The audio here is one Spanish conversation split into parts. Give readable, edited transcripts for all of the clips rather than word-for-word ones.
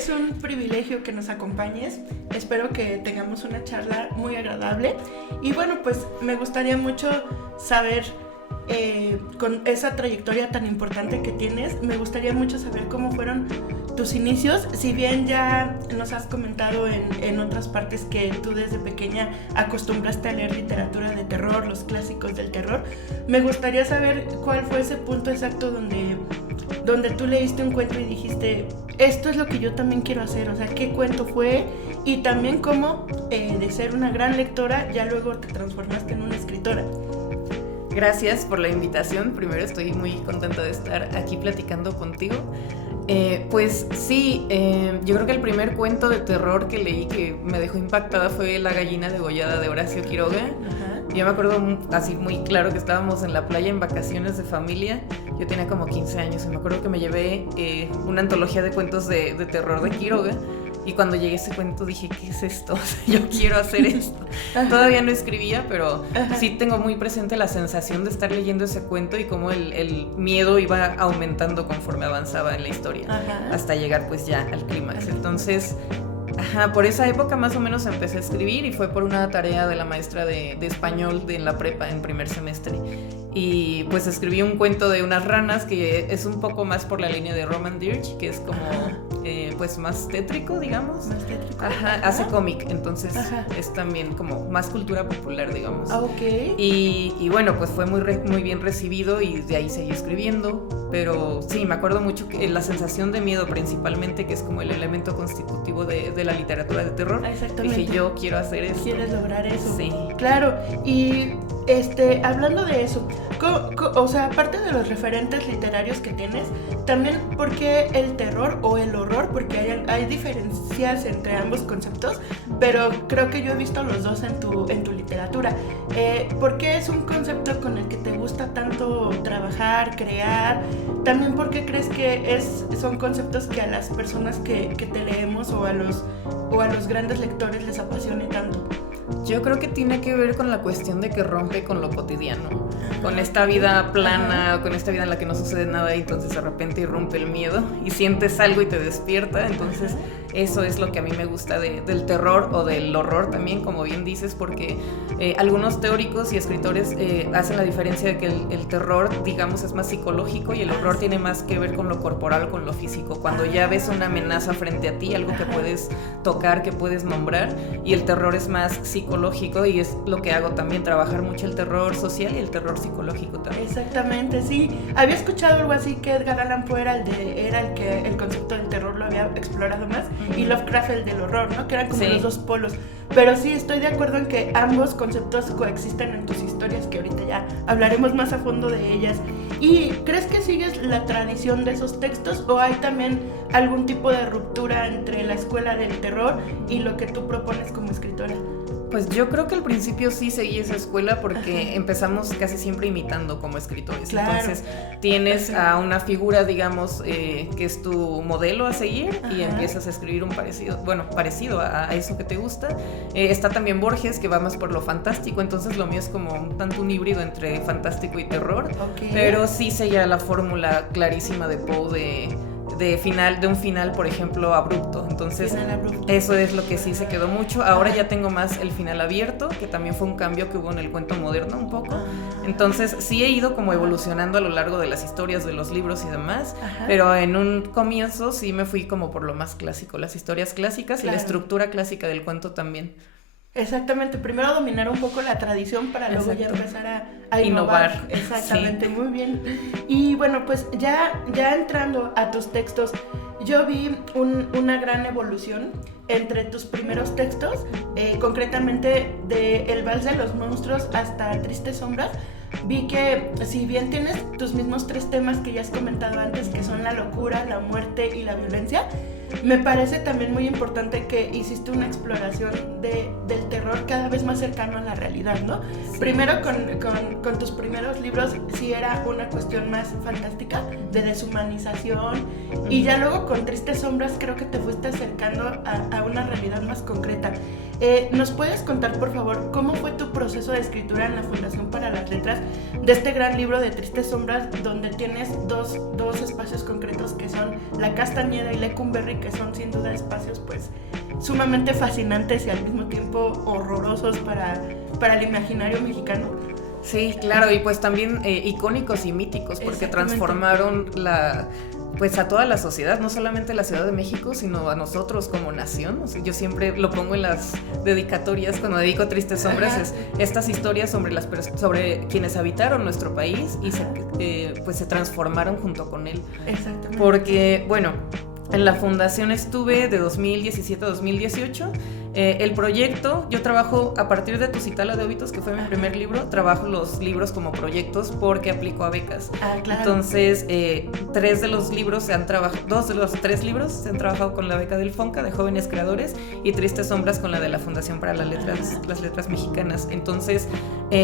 es un privilegio que nos acompañes. Espero que tengamos una charla muy agradable. Y bueno, pues me gustaría mucho saber, con esa trayectoria tan importante que tienes, me gustaría mucho saber cómo fueron tus inicios. Si bien ya nos has comentado en otras partes que tú desde pequeña acostumbraste a leer literatura de terror, los clásicos del terror, me gustaría saber cuál fue ese punto exacto donde tú leíste un cuento y dijiste, esto es lo que yo también quiero hacer. O sea, ¿qué cuento fue? Y también cómo de ser una gran lectora ya luego te transformaste en una escritora. Gracias por la invitación. Primero, estoy muy contenta de estar aquí platicando contigo. Pues sí, yo creo que el primer cuento de terror que leí que me dejó impactada fue La gallina degollada de Horacio Quiroga. Ajá. Yo me acuerdo así muy claro que estábamos en la playa en vacaciones de familia. Yo tenía como 15 años y me acuerdo que me llevé una antología de cuentos de terror de Quiroga. Y cuando llegué a ese cuento dije, ¿qué es esto? Yo quiero hacer esto. Todavía no escribía, pero sí tengo muy presente la sensación de estar leyendo ese cuento y cómo el miedo iba aumentando conforme avanzaba en la historia, hasta llegar pues ya al clímax. Entonces, por esa época más o menos empecé a escribir y fue por una tarea de la maestra de español en la prepa en primer semestre. Y pues escribí un cuento de unas ranas que es un poco más por la línea de Roman Dirge, que es como pues más tétrico, digamos. Más tétrico. Hace cómic, entonces es también como más cultura popular, digamos. Ok. Y bueno, pues fue muy bien recibido y de ahí seguí escribiendo. Pero sí, me acuerdo mucho que la sensación de miedo principalmente, que es como el elemento constitutivo de la literatura de terror. Exactamente. Dije, yo quiero hacer eso. ¿Quieres lograr eso? Sí. Claro, y hablando de eso, o sea, aparte de los referentes literarios que tienes, también, ¿por qué el terror o el horror? Porque hay diferencias entre ambos conceptos, pero creo que yo he visto los dos en tu literatura. ¿Por qué es un concepto con el que te gusta tanto trabajar, crear? También, ¿por qué crees que son conceptos que a las personas que te leemos o a los grandes lectores les apasione tanto? Yo creo que tiene que ver con la cuestión de que rompe con lo cotidiano, con esta vida plana, con esta vida en la que no sucede nada y entonces de repente irrumpe el miedo y sientes algo y te despierta. Entonces eso es lo que a mí me gusta del terror o del horror también, como bien dices, porque algunos teóricos y escritores hacen la diferencia de que el terror, digamos, es más psicológico y el horror tiene más que ver con lo corporal, con lo físico, cuando ya ves una amenaza frente a ti, algo que puedes tocar, que puedes nombrar, y el terror es más psicológico y es lo que hago también, trabajar mucho el terror social y el terror psicológico también. Exactamente, sí. Había escuchado algo así que Edgar Allan Poe era el que el concepto del terror lo había explorado más, y Lovecraft el del horror, ¿no? Que eran como los dos polos. Pero sí, estoy de acuerdo en que ambos conceptos coexisten en tus historias, que ahorita ya hablaremos más a fondo de ellas. ¿Y crees que sigues la tradición de esos textos o hay también algún tipo de ruptura entre la escuela del terror y lo que tú propones como escritora? Pues yo creo que al principio sí seguí esa escuela porque empezamos casi siempre imitando como escritores. Claro. Entonces tienes a una figura, digamos, que es tu modelo a seguir y empiezas a escribir un parecido a eso que te gusta. Está también Borges, que va más por lo fantástico, entonces lo mío es como un tanto un híbrido entre fantástico y terror. Pero sí seguía la fórmula clarísima de Poe de un final, por ejemplo, abrupto. Entonces, eso es lo que sí se quedó mucho. Ahora ya tengo más el final abierto, que también fue un cambio que hubo en el cuento moderno un poco. Entonces, sí he ido como evolucionando a lo largo de las historias, de los libros y demás, pero en un comienzo sí me fui como por lo más clásico, las historias clásicas y la estructura clásica del cuento también. Exactamente, primero dominar un poco la tradición para luego ya empezar a innovar. Exactamente, sí. Muy bien. Y bueno, pues ya entrando a tus textos, yo vi una gran evolución entre tus primeros textos, concretamente de El Vals de los Monstruos hasta Tristes Sombras. Vi que si bien tienes tus mismos 3 temas que ya has comentado antes, que son la locura, la muerte y la violencia, me parece también muy importante que hiciste una exploración del terror cada vez más cercano a la realidad, ¿no? Sí. Primero con tus primeros libros sí era una cuestión más fantástica, de deshumanización, y ya luego con Tristes Sombras creo que te fuiste acercando a una realidad más concreta. ¿Nos puedes contar, por favor, cómo fue tu proceso de escritura en la Fundación para las Letras de este gran libro de Tristes Sombras, donde tienes dos espacios concretos que son La Castañeda y Lecumberri, que son sin duda espacios pues sumamente fascinantes y al mismo tiempo horrorosos para el imaginario mexicano. Sí, claro, y pues también icónicos y míticos, porque transformaron pues a toda la sociedad, no solamente la Ciudad de México, sino a nosotros como nación. O sea, yo siempre lo pongo en las dedicatorias cuando dedico Tristes Sombras, es estas historias sobre quienes habitaron nuestro país y pues se transformaron junto con él. Exactamente. Porque, bueno, en la fundación estuve de 2017 a 2018. El proyecto, yo trabajo a partir de Tucitala de Óbitos, que fue mi primer libro, trabajo los libros como proyectos porque aplico a becas. Claro. Entonces, 2 de los 3 libros se han trabajado con la beca del FONCA de Jóvenes Creadores y Tristes Sombras con la de la Fundación para las Letras Mexicanas. Entonces,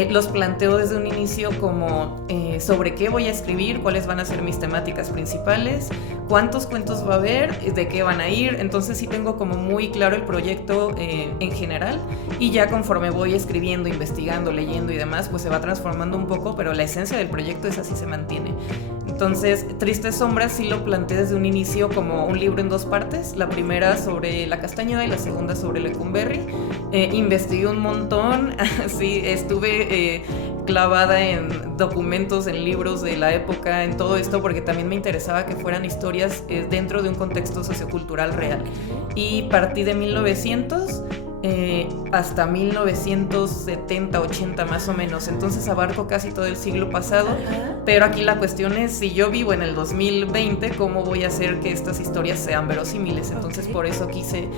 los planteo desde un inicio como sobre qué voy a escribir, cuáles van a ser mis temáticas principales, cuántos cuentos va a haber, de qué van a ir. Entonces sí tengo como muy claro el proyecto en general, y ya conforme voy escribiendo, investigando, leyendo y demás, pues se va transformando un poco, pero la esencia del proyecto es así, se mantiene. Entonces, Tristes Sombras sí lo planteé desde un inicio como un libro en 2 partes, la primera sobre la Castañeda y la segunda sobre Lecumberri. Investigué un montón, sí, estuve clavada en documentos, en libros de la época, en todo esto, porque también me interesaba que fueran historias dentro de un contexto sociocultural real. Y partí de 1900 hasta 1970, 80 más o menos, entonces abarco casi todo el siglo pasado. Pero aquí la cuestión es, si yo vivo en el 2020, ¿cómo voy a hacer que estas historias sean verosímiles? Entonces por eso quise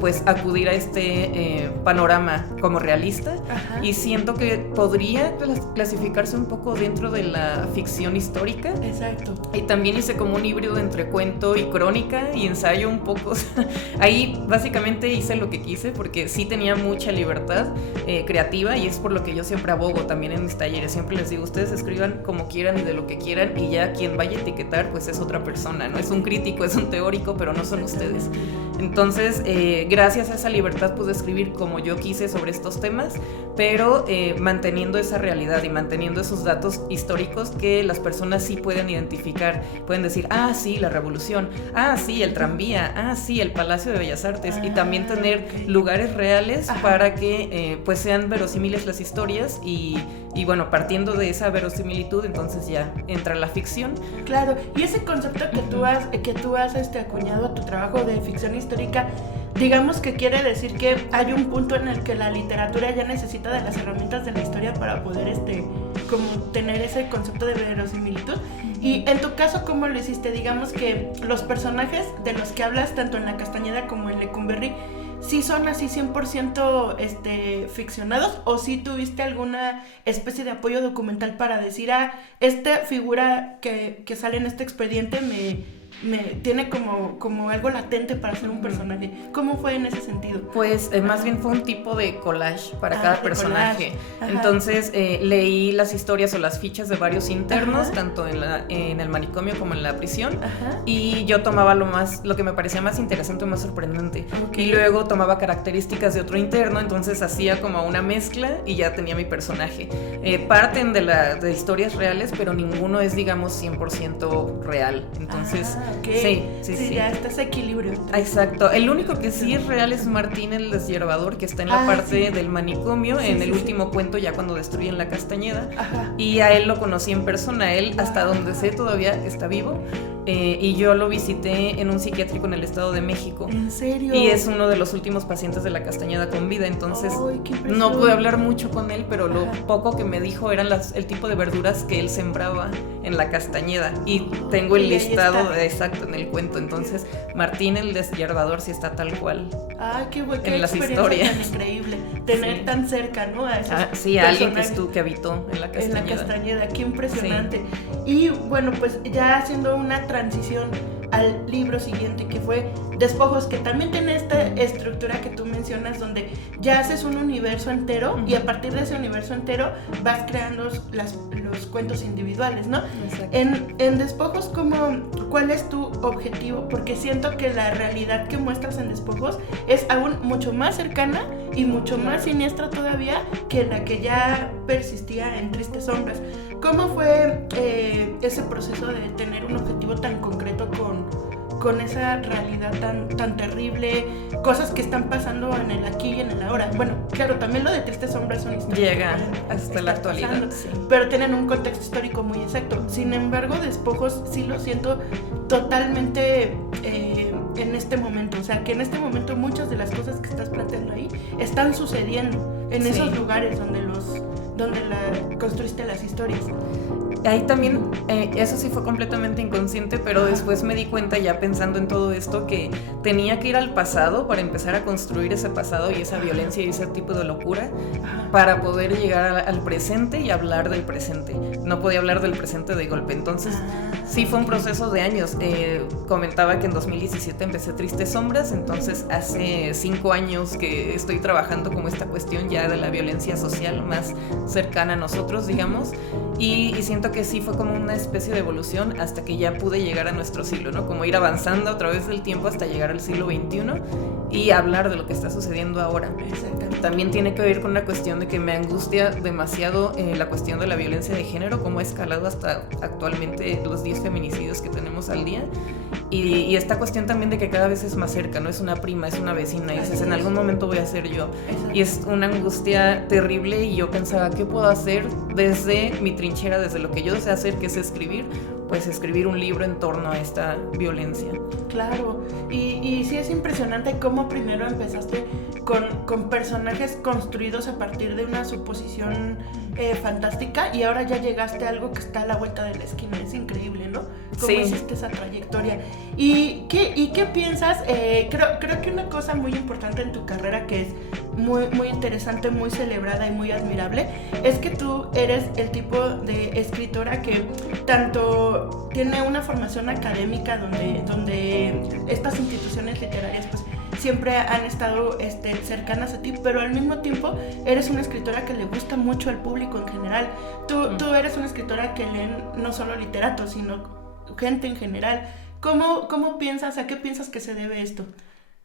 pues acudir a este panorama como realista. Y siento que podría clasificarse un poco dentro de la ficción histórica. Exacto. Y también hice como un híbrido entre cuento y crónica y ensayo un poco. Ahí básicamente hice lo que quise, porque sí tenía mucha libertad creativa, y es por lo que yo siempre abogo también en mis talleres. Siempre les digo, ustedes escriban como quieran y de lo que quieran, y ya quien vaya a etiquetar pues es otra persona, no es un crítico, es un teórico, pero no son ustedes. Entonces, gracias a esa libertad pude escribir como yo quise sobre estos temas, pero manteniendo esa realidad y manteniendo esos datos históricos que las personas sí pueden identificar. Pueden decir, sí, la Revolución, sí, el tranvía, sí, el Palacio de Bellas Artes, y también tener lugares reales para que pues sean verosímiles las historias, y bueno, partiendo de esa verosimilitud, entonces ya entra la ficción. Claro, y ese concepto que tú has acuñado a tu trabajo de ficción histórica, digamos que quiere decir que hay un punto en el que la literatura ya necesita de las herramientas de la historia para poder como tener ese concepto de verosimilitud. Y en tu caso, ¿cómo lo hiciste? Digamos que los personajes de los que hablas, tanto en La Castañeda como en Lecumberri, ¿sí son así 100% ficcionados, o sí tuviste alguna especie de apoyo documental para decir, esta figura que sale en este expediente me tiene como algo latente para ser un personaje? ¿Cómo fue en ese sentido? Pues más bien fue un tipo de collage para cada personaje. Entonces leí las historias o las fichas de varios internos, tanto en el manicomio como en la prisión, y yo tomaba lo que me parecía más interesante o más sorprendente, y luego tomaba características de otro interno, entonces hacía como una mezcla y ya tenía mi personaje. Parten de historias reales, pero ninguno es, digamos, 100% real. Entonces Sí, sí, ya está ese equilibrio. Exacto. El único que sí es real es Martín el Deshierbador, que está en la parte del manicomio, en el último cuento, ya cuando destruyen la Castañeda. Y a él lo conocí en persona. Él, hasta donde sé, todavía está vivo. Y yo lo visité en un psiquiátrico en el Estado de México. ¿En serio? Y es uno de los últimos pacientes de la Castañeda con vida. Entonces no pude hablar mucho con él, pero lo poco que me dijo eran el tipo de verduras que él sembraba en la Castañeda. Y tengo el listado exacto en el cuento. Entonces Martín el Deshierbador sí está tal cual. Qué bueno, en las historias. Tan increíble tener tan cerca, ¿no? A esos a alguien que habitó en la Castañeda. En la Castañeda, qué impresionante. Y bueno, pues ya haciendo una transición al libro siguiente, que fue Despojos, que también tiene esta estructura que tú mencionas, donde ya haces un universo entero, y a partir de ese universo entero vas creando los cuentos individuales, ¿no? En Despojos, ¿cuál es tu objetivo? Porque siento que la realidad que muestras en Despojos es aún mucho más cercana y mucho más siniestra todavía que la que ya persistía en Tristes Sombras. ¿Cómo fue ese proceso de tener un objetivo tan concreto con con esa realidad tan terrible, cosas que están pasando en el aquí y en el ahora. Bueno, claro, también lo de Tristes Sombras son historias llega hasta la actualidad, pasando, sí, pero tienen un contexto histórico muy exacto. Sin embargo, Despojos sí lo siento totalmente en este momento, o sea, que en este momento muchas de las cosas que estás planteando ahí están sucediendo en esos lugares donde construiste las historias. Ahí también, eso sí fue completamente inconsciente, pero después me di cuenta, ya pensando en todo esto, que tenía que ir al pasado para empezar a construir ese pasado y esa violencia y ese tipo de locura para poder llegar al presente y hablar del presente. No podía hablar del presente de golpe, entonces sí fue un proceso de años. Comentaba que en 2017 empecé Tristes Sombras, entonces hace 5 años que estoy trabajando como esta cuestión ya de la violencia social más cercana a nosotros, digamos, y siento que sí fue como una especie de evolución hasta que ya pude llegar a nuestro siglo, ¿no? Como ir avanzando a través del tiempo hasta llegar al siglo XXI y hablar de lo que está sucediendo ahora. También tiene que ver con la cuestión de que me angustia demasiado la cuestión de la violencia de género, cómo ha escalado hasta actualmente los 10 feminicidios que tenemos al día. Y esta cuestión también de que cada vez es más cerca, no es una prima, es una vecina, y dices, en algún momento voy a ser yo. Y es una angustia terrible, y yo pensaba, ¿qué puedo hacer desde mi trinchera, desde lo que yo sé hacer, que es escribir? Pues escribir un libro en torno a esta violencia. Claro, y sí es impresionante cómo primero empezaste con personajes construidos a partir de una suposición fantástica, y ahora ya llegaste a algo que está a la vuelta de la esquina. Es increíble, ¿no? Cómo hiciste esa trayectoria. ¿Y qué piensas? Creo que una cosa muy importante en tu carrera, que es muy, muy interesante, muy celebrada y muy admirable, es que tú eres el tipo de escritora que tanto tiene una formación académica donde estas instituciones literarias pues siempre han estado cercanas a ti, pero al mismo tiempo eres una escritora que le gusta mucho al público en general. Tú eres una escritora que leen no solo literatos, sino gente en general. ¿Cómo piensas, a qué piensas que se debe esto?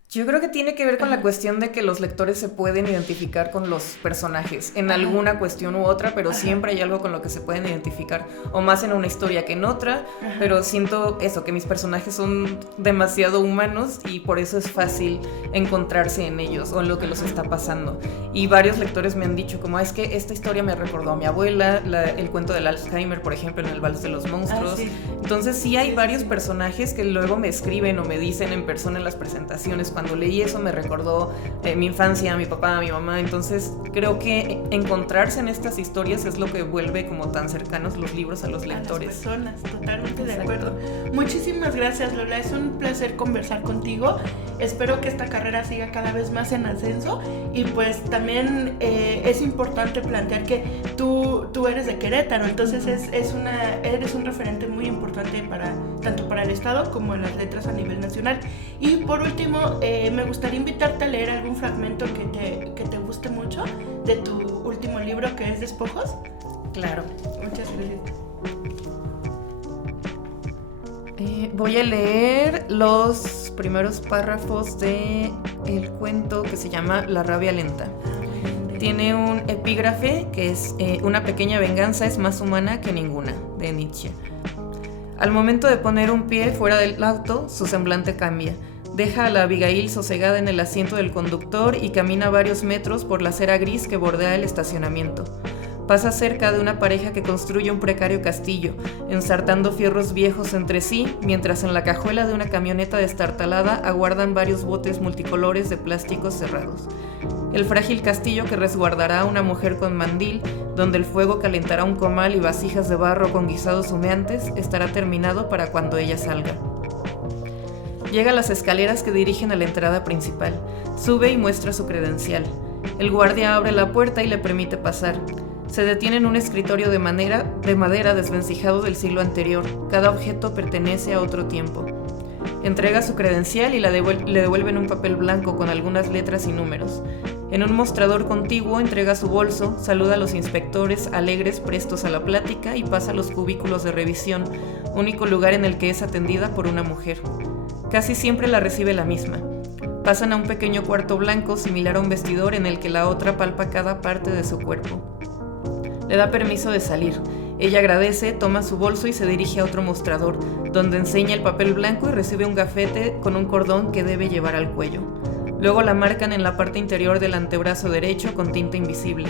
Yo creo que tiene que ver con la cuestión de que los lectores se pueden identificar con los personajes en alguna cuestión u otra, pero siempre hay algo con lo que se pueden identificar, o más en una historia que en otra, pero siento eso, que mis personajes son demasiado humanos y por eso es fácil encontrarse en ellos o en lo que los está pasando. Y varios lectores me han dicho como, es que esta historia me recordó a mi abuela, el cuento del Alzheimer, por ejemplo, en el Vals de los Monstruos. Entonces sí hay varios personajes que luego me escriben o me dicen en persona en las presentaciones, cuando leí eso me recordó mi infancia, mi papá, mi mamá. Entonces creo que encontrarse en estas historias es lo que vuelve como tan cercanos los libros a los lectores. A las personas, totalmente de acuerdo. Muchísimas gracias, Lola, es un placer conversar contigo. Espero que esta carrera siga cada vez más en ascenso, y pues también es importante plantear que tú eres de Querétaro, entonces eres un referente muy importante tanto para el estado como en las letras a nivel nacional. Y por último, me gustaría invitarte a leer algún fragmento que te guste mucho de tu último libro, que es Despojos. Claro. Muchas gracias. Voy a leer los primeros párrafos de el cuento que se llama La rabia lenta. Tiene un epígrafe que es una pequeña venganza es más humana que ninguna, de Nietzsche. Al momento de poner un pie fuera del auto, su semblante cambia. Deja a la Abigail sosegada en el asiento del conductor y camina varios metros por la acera gris que bordea el estacionamiento. Pasa cerca de una pareja que construye un precario castillo, ensartando fierros viejos entre sí, mientras en la cajuela de una camioneta destartalada aguardan varios botes multicolores de plásticos cerrados. El frágil castillo que resguardará a una mujer con mandil, donde el fuego calentará un comal y vasijas de barro con guisados humeantes, estará terminado para cuando ella salga. Llega a las escaleras que dirigen a la entrada principal. Sube y muestra su credencial. El guardia abre la puerta y le permite pasar. Se detiene en un escritorio de madera desvencijado del siglo anterior. Cada objeto pertenece a otro tiempo. Entrega su credencial y le devuelven un papel blanco con algunas letras y números. En un mostrador contiguo entrega su bolso, saluda a los inspectores alegres prestos a la plática y pasa a los cubículos de revisión, único lugar en el que es atendida por una mujer. Casi siempre la recibe la misma. Pasan a un pequeño cuarto blanco similar a un vestidor en el que la otra palpa cada parte de su cuerpo. Le da permiso de salir. Ella agradece, toma su bolso y se dirige a otro mostrador, donde enseña el papel blanco y recibe un gafete con un cordón que debe llevar al cuello. Luego la marcan en la parte interior del antebrazo derecho con tinta invisible.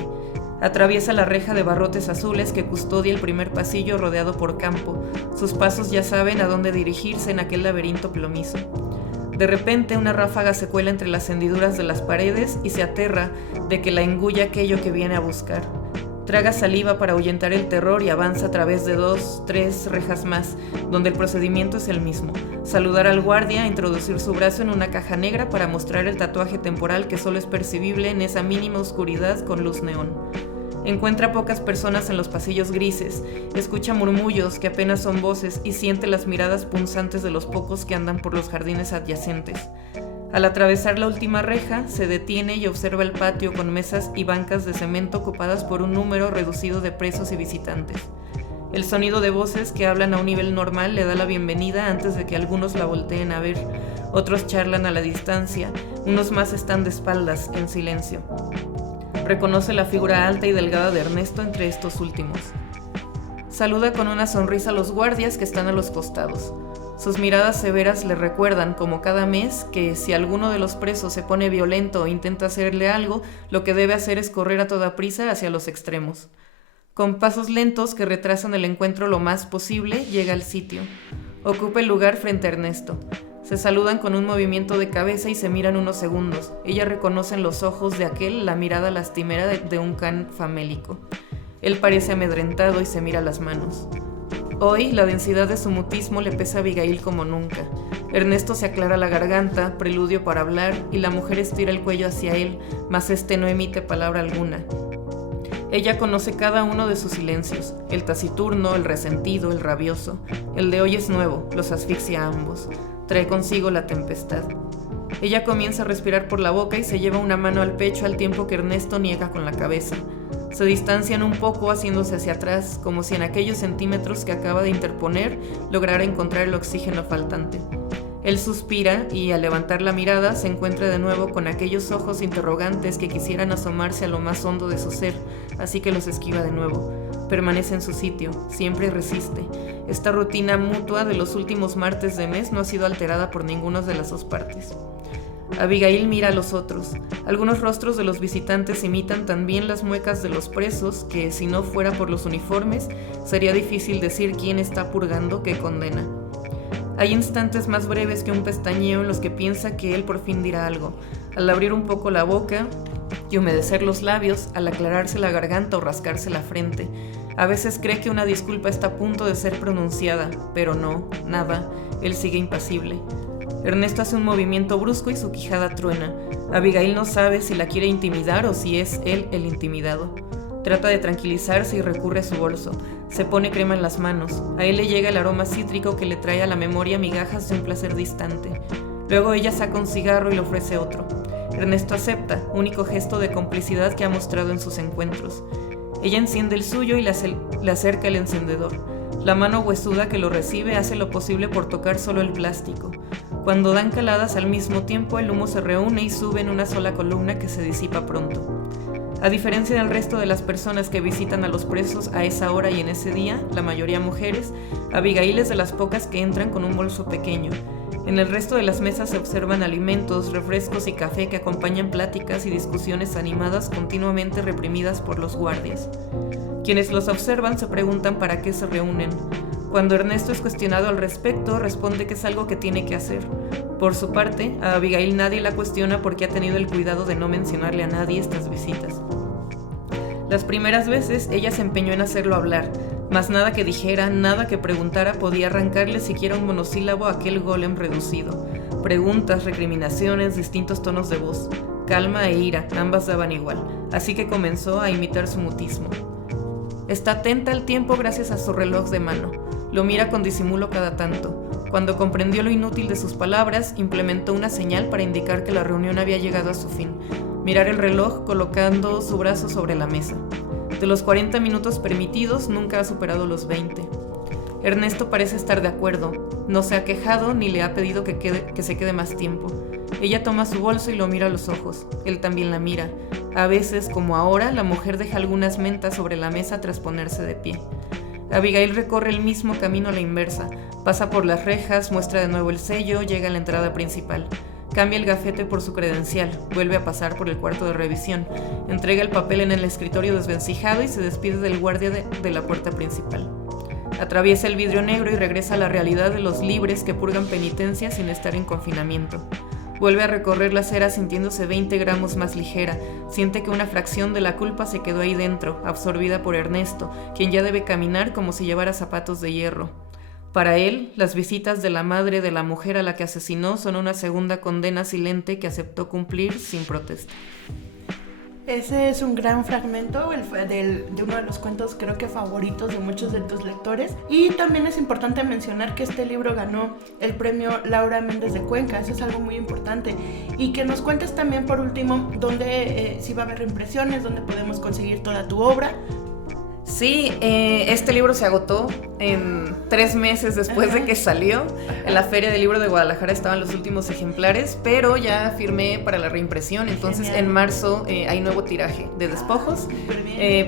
Atraviesa la reja de barrotes azules que custodia el primer pasillo rodeado por campo. Sus pasos ya saben a dónde dirigirse en aquel laberinto plomizo. De repente una ráfaga se cuela entre las hendiduras de las paredes y se aterra de que la engulla aquello que viene a buscar. Traga saliva para ahuyentar el terror y avanza a través de 2, 3 rejas más, donde el procedimiento es el mismo. Saludar al guardia, introducir su brazo en una caja negra para mostrar el tatuaje temporal que solo es percibible en esa mínima oscuridad con luz neón. Encuentra pocas personas en los pasillos grises, escucha murmullos que apenas son voces y siente las miradas punzantes de los pocos que andan por los jardines adyacentes. Al atravesar la última reja, se detiene y observa el patio con mesas y bancas de cemento ocupadas por un número reducido de presos y visitantes. El sonido de voces que hablan a un nivel normal le da la bienvenida antes de que algunos la volteen a ver. Otros charlan a la distancia, unos más están de espaldas, en silencio. Reconoce la figura alta y delgada de Ernesto entre estos últimos. Saluda con una sonrisa a los guardias que están a los costados. Sus miradas severas le recuerdan, como cada mes, que si alguno de los presos se pone violento o intenta hacerle algo, lo que debe hacer es correr a toda prisa hacia los extremos. Con pasos lentos que retrasan el encuentro lo más posible, llega al sitio. Ocupa el lugar frente a Ernesto. Se saludan con un movimiento de cabeza y se miran unos segundos. Ella reconoce en los ojos de aquel la mirada lastimera de un can famélico. Él parece amedrentado y se mira las manos. Hoy, la densidad de su mutismo le pesa a Abigail como nunca. Ernesto se aclara la garganta, preludio para hablar, y la mujer estira el cuello hacia él, mas este no emite palabra alguna. Ella conoce cada uno de sus silencios, el taciturno, el resentido, el rabioso. El de hoy es nuevo, los asfixia a ambos. Trae consigo la tempestad. Ella comienza a respirar por la boca y se lleva una mano al pecho al tiempo que Ernesto niega con la cabeza. Se distancian un poco haciéndose hacia atrás, como si en aquellos centímetros que acaba de interponer lograra encontrar el oxígeno faltante. Él suspira y, al levantar la mirada, se encuentra de nuevo con aquellos ojos interrogantes que quisieran asomarse a lo más hondo de su ser, así que los esquiva de nuevo. Permanece en su sitio, siempre resiste. Esta rutina mutua de los últimos martes de mes no ha sido alterada por ninguna de las dos partes. Abigail mira a los otros. Algunos rostros de los visitantes imitan también las muecas de los presos, que si no fuera por los uniformes, sería difícil decir quién está purgando qué condena. Hay instantes más breves que un pestañeo en los que piensa que él por fin dirá algo. Al abrir un poco la boca y humedecer los labios, al aclararse la garganta o rascarse la frente. A veces cree que una disculpa está a punto de ser pronunciada, pero no, nada, él sigue impasible. Ernesto hace un movimiento brusco y su quijada truena. Abigail no sabe si la quiere intimidar o si es él el intimidado. Trata de tranquilizarse y recurre a su bolso. Se pone crema en las manos. A él le llega el aroma cítrico que le trae a la memoria migajas de un placer distante. Luego ella saca un cigarro y le ofrece otro. Ernesto acepta, único gesto de complicidad que ha mostrado en sus encuentros. Ella enciende el suyo y le acerca el encendedor. La mano huesuda que lo recibe hace lo posible por tocar solo el plástico. Cuando dan caladas al mismo tiempo, el humo se reúne y sube en una sola columna que se disipa pronto. A diferencia del resto de las personas que visitan a los presos a esa hora y en ese día, la mayoría mujeres, Abigail es de las pocas que entran con un bolso pequeño. En el resto de las mesas se observan alimentos, refrescos y café que acompañan pláticas y discusiones animadas continuamente reprimidas por los guardias. Quienes los observan se preguntan para qué se reúnen. Cuando Ernesto es cuestionado al respecto, responde que es algo que tiene que hacer. Por su parte, a Abigail nadie la cuestiona porque ha tenido el cuidado de no mencionarle a nadie estas visitas. Las primeras veces ella se empeñó en hacerlo hablar, mas nada que dijera, nada que preguntara podía arrancarle siquiera un monosílabo a aquel golem reducido. Preguntas, recriminaciones, distintos tonos de voz. Calma e ira, ambas daban igual, así que comenzó a imitar su mutismo. Está atenta al tiempo gracias a su reloj de mano. Lo mira con disimulo cada tanto. Cuando comprendió lo inútil de sus palabras, implementó una señal para indicar que la reunión había llegado a su fin. Mirar el reloj colocando su brazo sobre la mesa. De los 40 minutos permitidos, nunca ha superado los 20. Ernesto parece estar de acuerdo. No se ha quejado ni le ha pedido que se quede más tiempo. Ella toma su bolso y lo mira a los ojos. Él también la mira. A veces, como ahora, la mujer deja algunas mentas sobre la mesa tras ponerse de pie. Abigail recorre el mismo camino a la inversa, pasa por las rejas, muestra de nuevo el sello, llega a la entrada principal. Cambia el gafete por su credencial, vuelve a pasar por el cuarto de revisión, entrega el papel en el escritorio desvencijado y se despide del guardia de la puerta principal. Atraviesa el vidrio negro y regresa a la realidad de los libres que purgan penitencia sin estar en confinamiento. Vuelve a recorrer la acera sintiéndose 20 gramos más ligera, siente que una fracción de la culpa se quedó ahí dentro, absorbida por Ernesto, quien ya debe caminar como si llevara zapatos de hierro. Para él, las visitas de la madre de la mujer a la que asesinó son una segunda condena silente que aceptó cumplir sin protesta. Ese es un gran fragmento de uno de los cuentos creo que favoritos de muchos de tus lectores. Y también es importante mencionar que este libro ganó el premio Laura Méndez de Cuenca, eso es algo muy importante. Y que nos cuentes también por último dónde si va a haber reimpresiones, dónde podemos conseguir toda tu obra. Sí, este libro se agotó en 3 meses después de que salió. En la Feria del Libro de Guadalajara estaban los últimos ejemplares, pero ya firmé para la reimpresión. Entonces en marzo hay nuevo tiraje de despojos.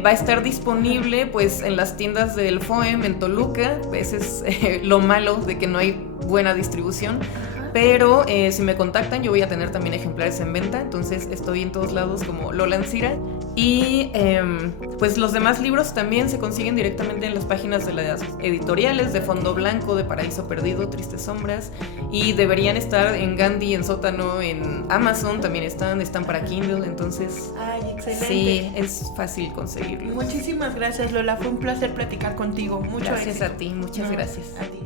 Va a estar disponible pues en las tiendas del FOEM en Toluca. Ese es lo malo de que no hay buena distribución. Pero si me contactan yo voy a tener también ejemplares en venta. Entonces estoy en todos lados como Lola Ancira. Y pues los demás libros también se consiguen directamente en las páginas de las editoriales de Fondo Blanco, de Paraíso Perdido, Tristes Sombras. Y deberían estar en Gandhi, en Sótano, en Amazon también están para Kindle. Entonces, ay, excelente. Sí, es fácil conseguirlos. Muchísimas gracias, Lola. Fue un placer platicar contigo. Muchas gracias a ti, muchas gracias. A ti.